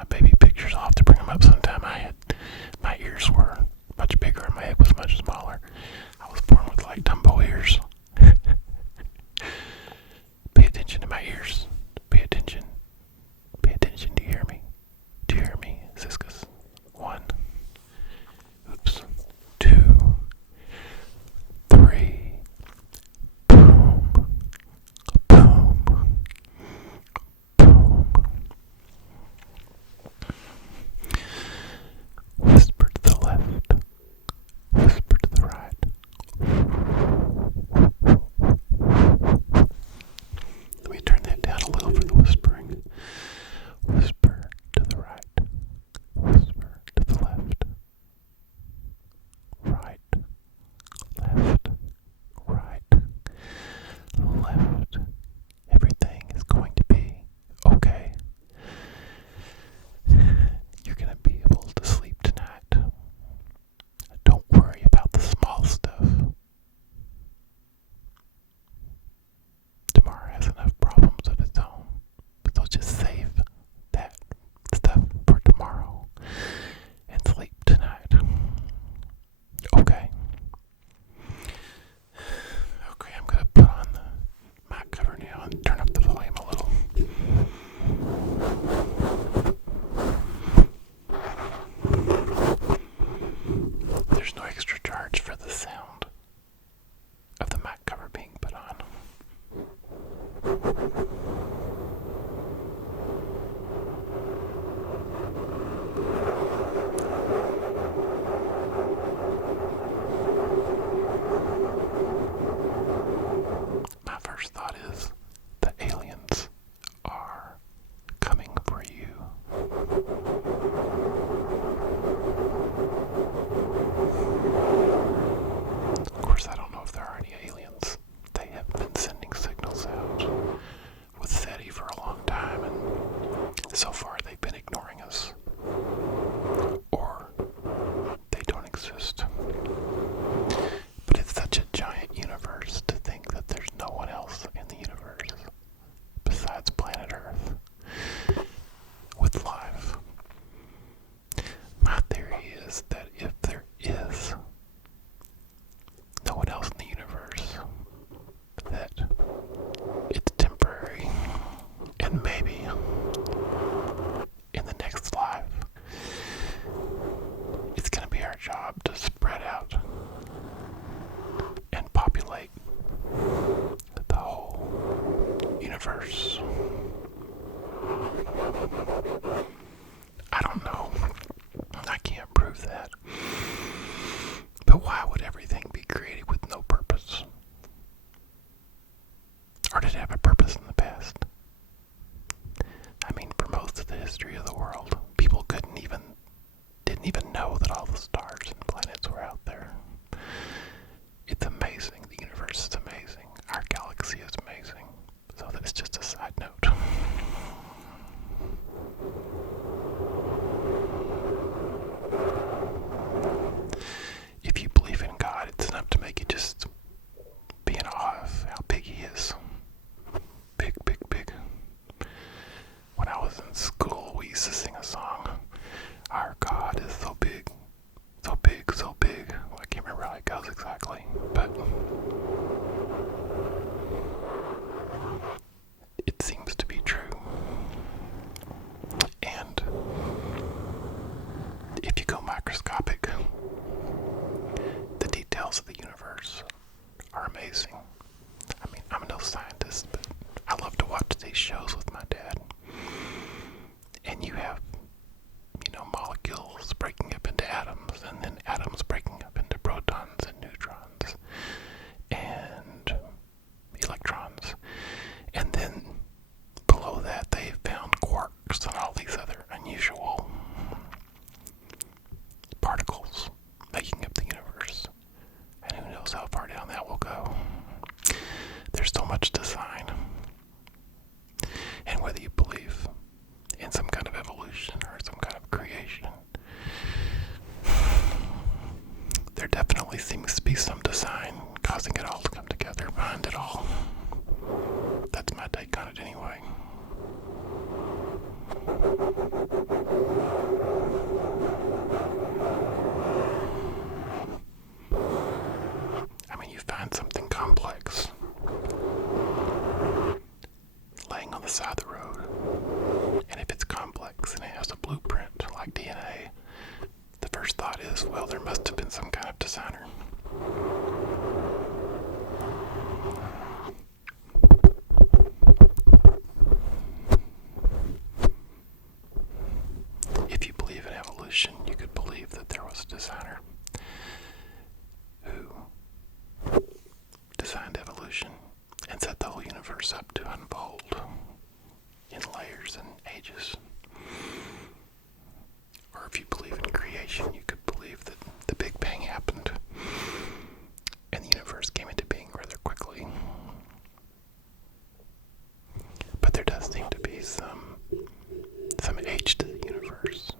my baby pictures. I'll have to bring them up sometime. My ears were much bigger and my head was much smaller. I was born with like Dumbo ears. Pay attention to my ears. Pay attention. Pay attention. Do you hear me? Do you hear me, Siscous? 1. Oops. 2. 3. Boom. Boom. Boom. Whisper to the left. Whisper to the right. Let me turn that down a little for the whispering. Whisper to the right. Whisper to the left. Right. Left. Right. Left. Everything is going to be okay. You're going to be able to sleep tonight. Don't worry about the small stuff. Tomorrow has enough problems of its own. So just save that stuff for tomorrow and sleep tonight. Okay. Okay, I'm going to put on the mic cover now and turn up the volume a little. There's no extra charge for the sound of the mic cover being put on. My first thought is the aliens are coming for you. Of course, I don't know if there are any aliens. They have been sending signals out with SETI for a long time, and so far they've been ignoring us. Or they don't exist. But it's such a giant universe to think that there's no one else in the universe besides planet Earth with life. My theory is that if there is no one else in the universe, that it's temporary, and maybe in the next life it's going to be our job to spread out and populate the whole universe. I don't know. I can't prove that. But why would everything be created with no purpose? Or did it have a purpose in the past? I mean, for most of the history of the world, people didn't even know that all the stars and planets were out there. It's amazing. The universe is amazing. Our galaxy is amazing. So that's just a side note. If you believe in God, it's enough to make you just be in awe of how big He is. Big, big, big. When I was in school, we used to sing a song. Our God is so big, so big, so big. Well, I can't remember how it goes exactly, but it seems to be true. And if you go microscopic, the details of the universe are amazing. I mean, I'm no scientist, but I love to watch these shows with my dad. And you have, molecules breaking up into atoms, and then atoms breaking up into protons and neutrons and electrons. And then below that, they found quarks and all these other unusual particles making up the universe. And who knows how far down that will go. There's so much design. And whether you believe in some kind of evolution or some kind of creation, there definitely seems to be some design causing it all to come together behind it all. That's my take on it anyway. is, well, there must have been some kind of designer. If you believe in evolution, you could believe that there was a designer who designed evolution and set the whole universe up to unfold in layers and ages. Or if you believe in creation, you could believe that the Big Bang happened and the universe came into being rather quickly. But there does seem to be some age to the universe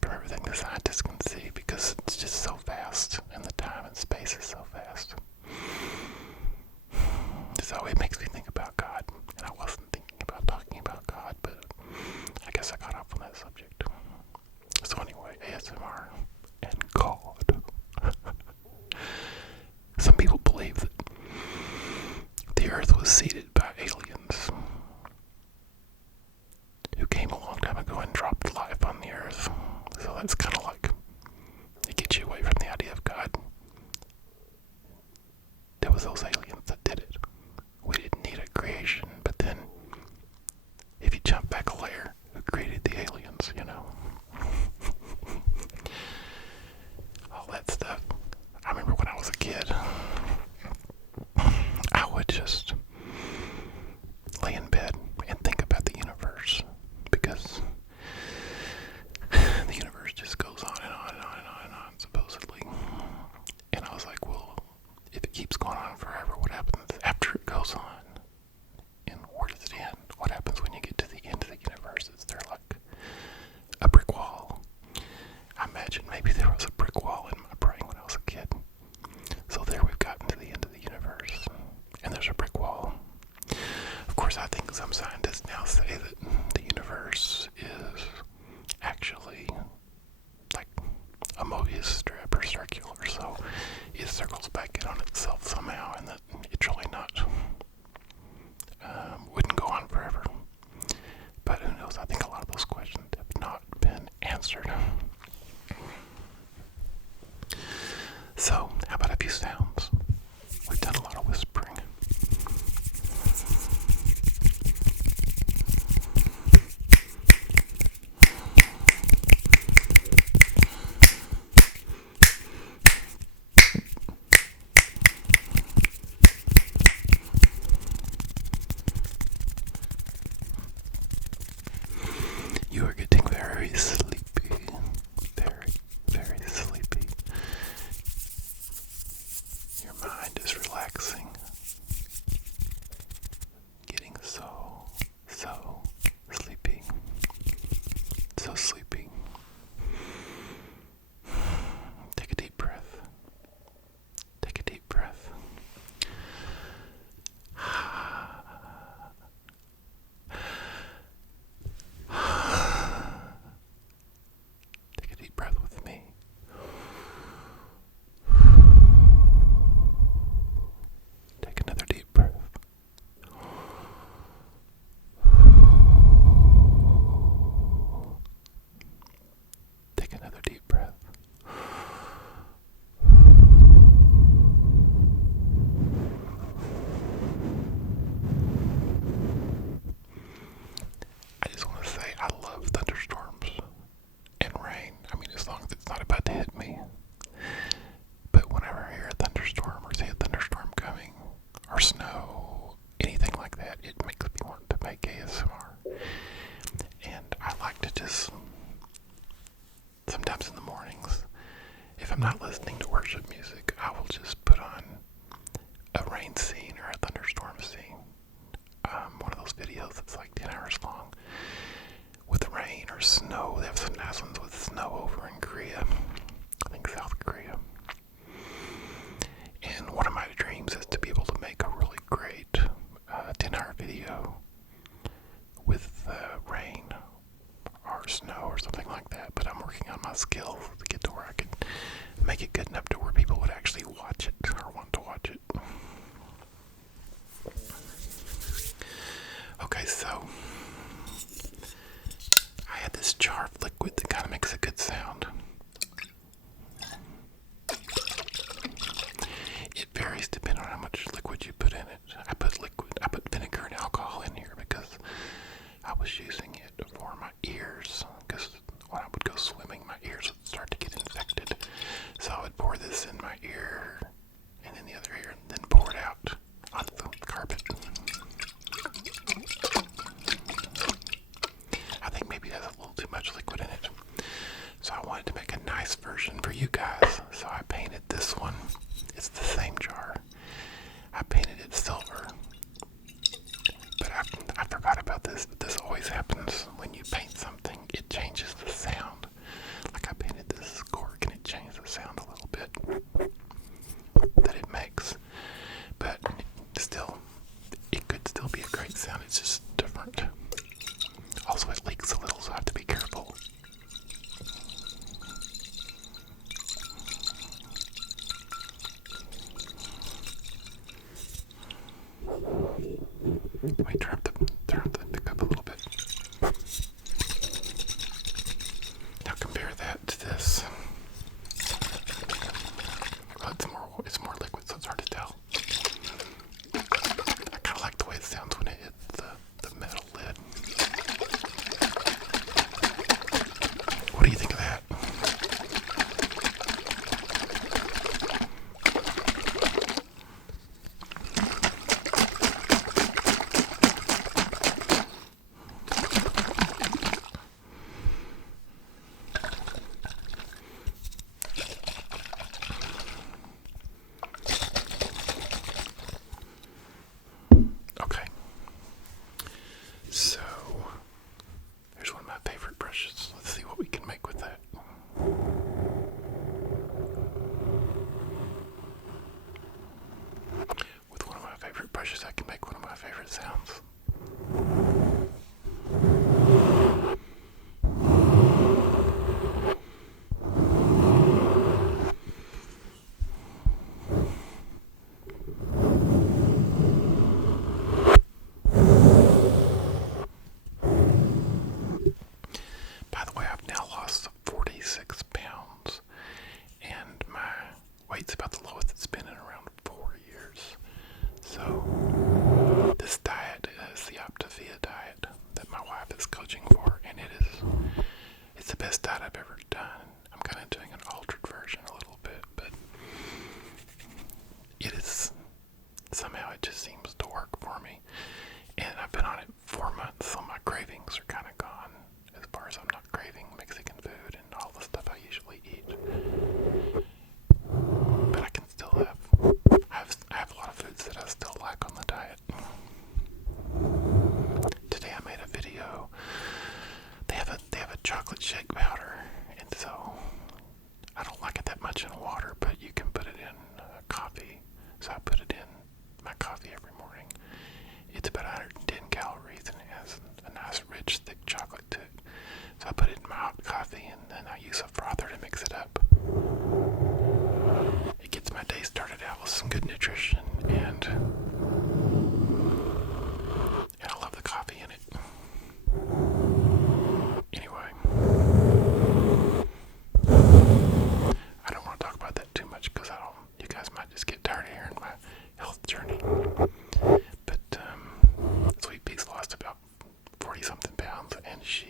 from everything the scientists can see, because it's just so vast and the time and space is so vast. So it makes me think about God, and I wasn't thinking about talking about God, but I guess I got off on that subject. So anyway, ASMR and God. Some people believe that the earth was seeded by aliens who came a long time ago and dropped life on the earth. So that's kind of like, it gets you away from the idea of God. There was those aliens that did it. We didn't need a creation, but then if you jump back a layer, who created the aliens, you know? All that stuff. I remember when I was a kid, I would just lay in bed and think about the universe, because the universe just goes on and on and on and on and on, supposedly. And I was like, well, if it keeps going on forever, what happens after it goes on? And where does it end? What happens when you get to the end of the universe? Is there like a brick wall? I imagine maybe there was a brick wall in my brain when I was a kid. So there we've gotten to the end of the universe, and there's a brick wall. Of course, I think some scientists now say that the universe is actually like a Mobius strip or circular, so it circles back in on itself somehow, and that it's really not, wouldn't go on forever. But who knows? I think a lot of those questions have not been answered. So, how about a few sounds? We've done a lot of whispering. You are getting very sleepy. Very, very sleepy. Your mind is relaxing. Getting so sleepy. So sleepy. Take a deep breath. Take a deep breath. Take a deep breath with me. Take another deep breath. Take another deep breath. I just want to say I love thunderstorms and rain. I mean, as long as it's not about to hit me. But whenever I hear a thunderstorm or see a thunderstorm coming, or snow, anything like that, it makes me want to make ASMR. And I like to just, sometimes in the mornings, if I'm not listening to worship music, I will just put on a rain scene or a thunderstorm scene. One of those videos that's like 10 hours long with rain or snow. They have some nice ones with snow over in Korea. I think South Korea. And one of my dreams is to be able to make a really great 10-hour video with rain or snow or something like that. But I'm working on my skills to get to where I can make it good enough to where people would actually watch it or want to watch it. Okay, so I had this jar of liquid that kind of makes a good it for my ears, because when I would go swimming, my ears would start to get infected. So I would pour this in my ear, and in the other ear, and then pour it out onto the carpet. I think maybe it has a little too much liquid in it. So I wanted to make a nice version for you guys. So I painted this one. It's the same jar. I painted it silver. But I forgot about this. But this always happens when you paint something. It changes the sound. Like I painted this cork and it changed the sound a little bit that it makes. But still, it could still be a great sound. It's just different. Also, it leaks a little, so I have to be careful. Let me turn up the pickup a little bit. Now compare that to this. Well, it's more liquid, so it's hard to tell. I kind of like the way it sounds when it hits the metal lid. What do you think of that? Okay. So, here's one of my favorite brushes. Let's see what we can make with that. With one of my favorite brushes, I can make one of my favorite sounds. By the way, I've now lost 46 pounds, and my weight's about the lowest it's been in around 4 years. So, this diet is the Optavia diet that my wife is coaching for, and it's the best diet I've ever done. I'm kind of doing an altered version a little bit, but somehow it just seems to work for me. And I've been on it 4 months, so my cravings are kind of gone. As far as I'm not craving Mexican food and all the stuff I usually eat. But I can still I have a lot of foods that I still like on the diet. Today I made a video. They have a chocolate shake powder, and so I don't like it that much in water, but you can put it in coffee. So I put it in my coffee every morning. It's about 110 calories, and it has a nice, rich, thick chocolate to it. So I put it in my hot coffee, and then I use a frother to mix it up. It gets my day started out with some good nutrition, and I love the coffee in it. Anyway, I don't want to talk about that too much because you guys might just get tired of hearing my health journey. But Sweet Pea's lost about 40-something pounds, and she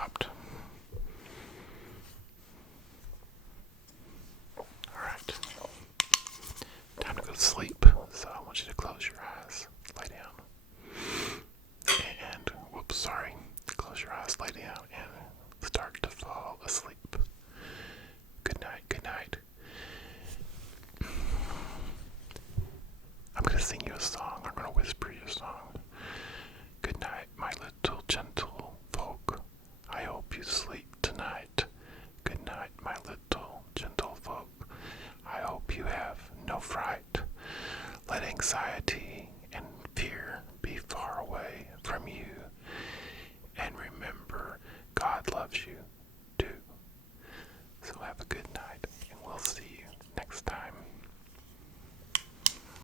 stopped. Alright. Time to go to sleep. So I want you to close your eyes. Lay down. And, whoops, sorry. Close your eyes, lay down, and start to fall asleep. Good night, good night. I'm going to sing you a song. I'm going to whisper you a song. Good night, my little gentle folk. I hope you sleep tonight. Good night, my little gentle folk. I hope you have no fright.